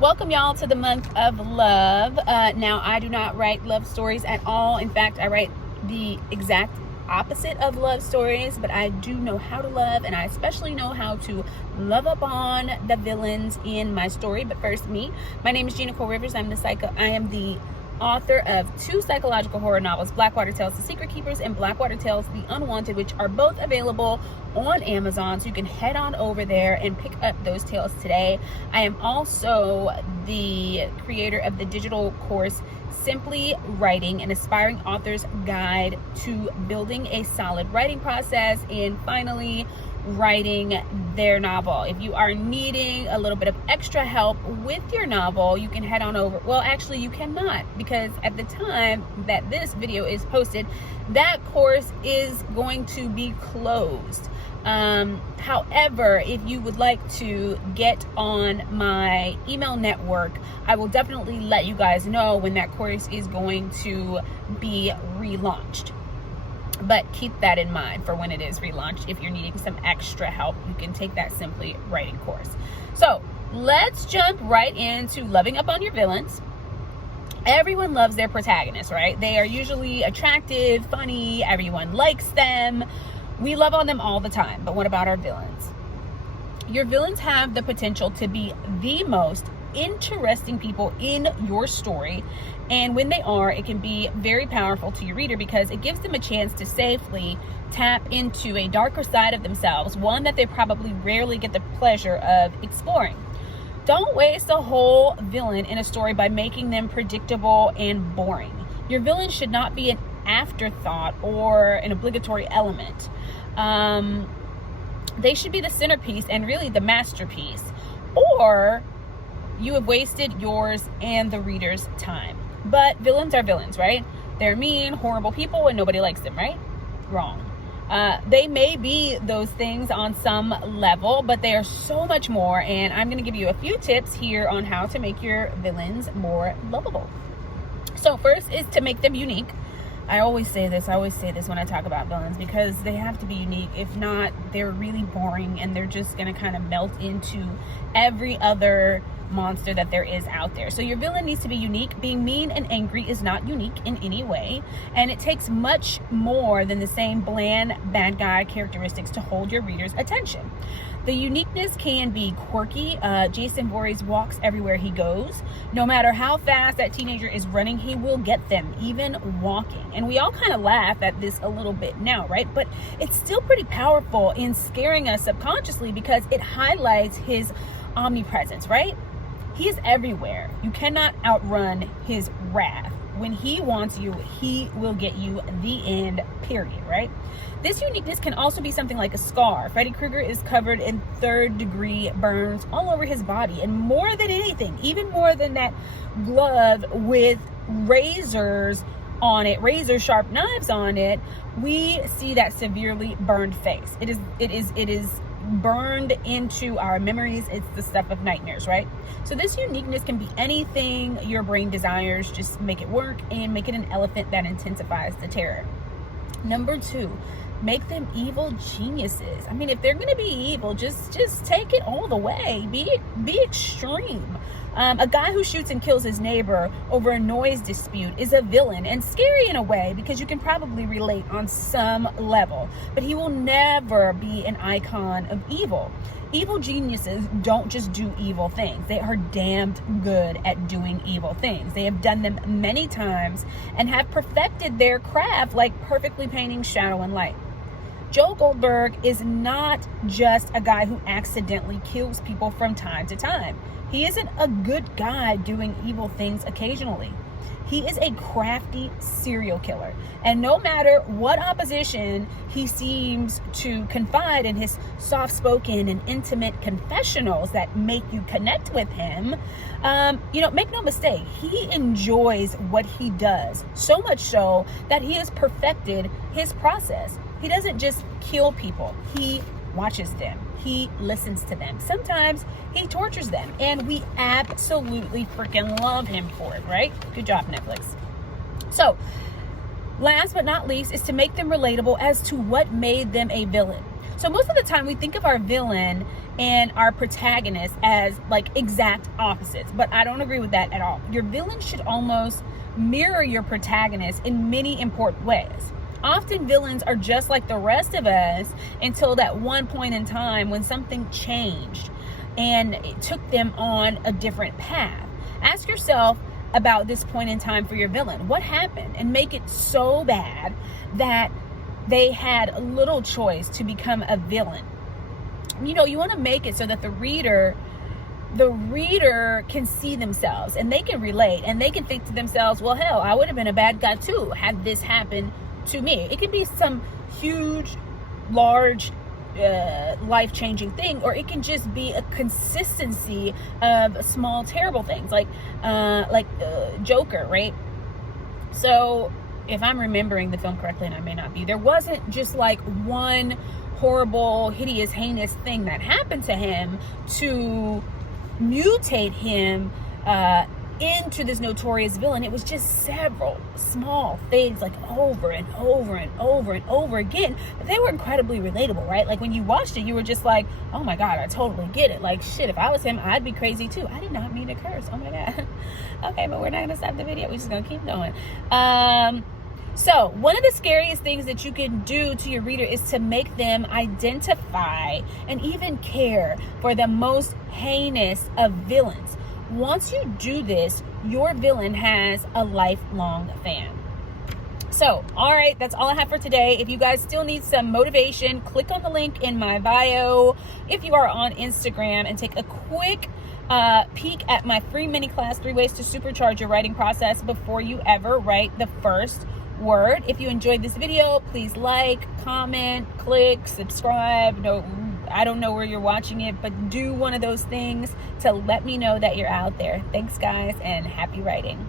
Welcome y'all to the month of love. Now, I do not write love stories at all. In fact, I write the exact opposite of love stories, but I do know how to love, and I especially know how to love up on the villains in my story. But first, my name is Gina Cole Rivers. I am the author of 2 psychological horror novels, Blackwater Tales: The Secret Keepers and Blackwater Tales: The Unwanted, which are both available on Amazon, so you can head on over there and pick up those tales today. I am also the creator of the digital course Simply Writing, an aspiring author's guide to building a solid writing process and finally writing their novel. If you are needing a little bit of extra help with your novel, you can head on over. Well, actually you cannot, because at the time that this video is posted, that course is going to be closed. However, if you would like to get on my email network, I will definitely let you guys know when that course is going to be relaunched. But keep that in mind for when it is relaunched. If you're needing some extra help, you can take that Simply Writing course. So let's jump right into loving up on your villains. Everyone loves their protagonist, right? They are usually attractive, funny, everyone likes them. We love on them all the time. But what about our villains? Your villains have the potential to be the most interesting people in your story, and when they are, it can be very powerful to your reader because it gives them a chance to safely tap into a darker side of themselves, one that they probably rarely get the pleasure of exploring. Don't waste a whole villain in a story by making them predictable and boring. Your villain should not be an afterthought or an obligatory element. They should be the centerpiece and really the masterpiece, or you have wasted yours and the reader's time. But villains are villains, right? They're mean, horrible people, and nobody likes them, right? Wrong. They may be those things on some level, but they are so much more, and I'm going to give you a few tips here on how to make your villains more lovable. So first is to make them unique. I always say this when I talk about villains, because they have to be unique. If not, they're really boring and they're just going to kind of melt into every other monster that there is out there. So your villain needs to be unique. Being mean and angry is not unique in any way, and it takes much more than the same bland bad guy characteristics to hold your reader's attention. The uniqueness can be quirky. Jason Voorhees walks everywhere he goes. No matter how fast that teenager is running, he will get them, even walking. And we all kind of laugh at this a little bit now, right? But it's still pretty powerful in scaring us subconsciously because it highlights his omnipresence, right? He is everywhere. You cannot outrun his wrath. When he wants you, he will get you, the end, period, right? This uniqueness can also be something like a scar. Freddy Krueger is covered in third-degree burns all over his body, and more than anything, even more than that glove with razors on it, razor sharp knives on it, we see that severely burned face. It is burned into our memories. It's the stuff of nightmares, right? So this uniqueness can be anything your brain desires. Just make it work and make it an elephant that intensifies the terror. Number 2, make them evil geniuses. I mean, if they're going to be evil, just take it all the way. Be extreme. A guy who shoots and kills his neighbor over a noise dispute is a villain, and scary in a way because you can probably relate on some level, but he will never be an icon of evil. Evil geniuses don't just do evil things. They are damned good at doing evil things. They have done them many times and have perfected their craft, like perfectly painting shadow and light. Joe Goldberg is not just a guy who accidentally kills people from time to time. He isn't a good guy doing evil things occasionally. He is a crafty serial killer. And no matter what opposition he seems to confide in his soft-spoken and intimate confessionals that make you connect with him, make no mistake, he enjoys what he does. So much so that he has perfected his process. He doesn't just kill people. He watches them. He listens to them. Sometimes he tortures them, and we absolutely freaking love him for it, right? Good job, Netflix. So, last but not least is to make them relatable as to what made them a villain. So most of the time we think of our villain and our protagonist as like exact opposites, but I don't agree with that at all. Your villain should almost mirror your protagonist in many important ways. Often villains are just like the rest of us until that one point in time when something changed and it took them on a different path. Ask yourself about this point in time for your villain. What happened? And make it so bad that they had little choice to become a villain. You know, you want to make it so that the reader can see themselves and they can relate and they can think to themselves, well, hell, I would have been a bad guy too had this happened to me. It could be some huge, large, life-changing thing, or it can just be a consistency of small, terrible things, like Joker, right? So if I'm remembering the film correctly, and I may not be, there wasn't just like one horrible, hideous, heinous thing that happened to him to mutate him into this notorious villain. It was just several small things, like over and over and over and over again. But they were incredibly relatable, right? Like when you watched it, you were just like, oh my God, I totally get it. Like shit, if I was him, I'd be crazy too. I did not mean to curse. Oh my God. Okay, but we're not gonna stop the video. We're just gonna keep going. So one of the scariest things that you can do to your reader is to make them identify and even care for the most heinous of villains. Once you do this, your villain has a lifelong fan. So, all right, that's all I have for today. If you guys still need some motivation, click on the link in my bio if you are on Instagram and take a quick peek at my free mini class, 3 ways to supercharge your writing process before you ever write the first word. If you enjoyed this video, please like, comment, click, subscribe. No, I don't know where you're watching it, but do one of those things to let me know that you're out there. Thanks, guys, and happy writing.